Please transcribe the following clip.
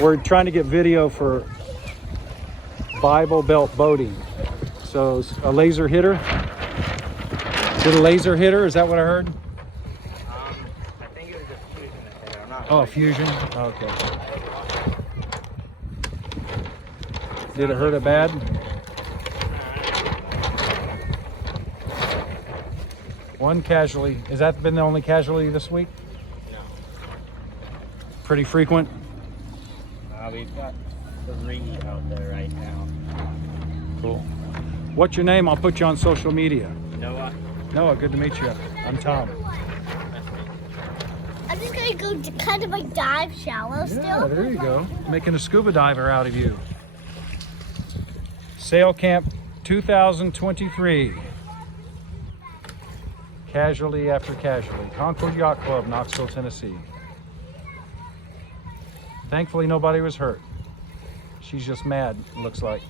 We're trying to get video for Bible Belt boating. So a laser hitter. Is it a laser hitter? Is that what I heard? I think it was a fusion hitter. I'm not Oh, fusion. Okay. Did it hurt it bad? One casualty. Has that been the only casualty this week? No. Pretty frequent? We've got 3 out there right now. Cool. What's your name? I'll put you on social media. Noah. Noah, good to meet you. I'm Tom. I'm just gonna go to kind of like dive shallow still. Yeah, there you go. Making a scuba diver out of you. Sail Camp 2023. Casualty after casualty. Concord Yacht Club, Knoxville, Tennessee. Thankfully, nobody was hurt. She's just mad, it looks like.